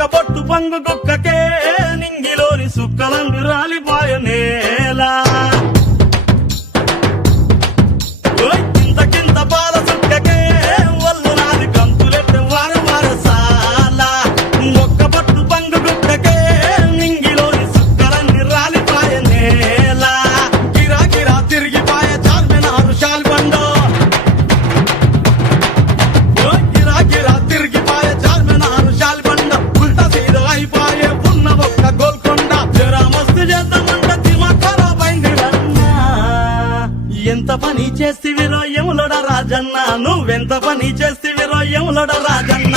ఒక్క బొట్టు పంగు కుక్కకే నింగిలోని సుక్కలందు రాలిపాయ నేలా కింద కింద పాల సుక్కకే వల్లు నాది కంతులెట్టే వార వార సాల ఒక్క బొట్టు పంగు కుక్కకే నింగిలోని సుక్కలన్నీ రాలిపాయ నేలా గిరా గిరా తిరిగిపాయ చార్మినారు షాల్బండో గిరా గిరా తిరిగిపాయ చార్మినారు షాల్బండ ఉల్టా సీదా అయిపాయే ఉన్న ఒక్క గోల్కొండ జరా మస్తు చేద్దామంట దిమాగ్ ఖరాబ్ అయింది రన్నా ఎంత పని చేస్తివిరో యములోడ రాజన్న నువ్వెంత పని చేస్తివిరో యములోడ రాజన్న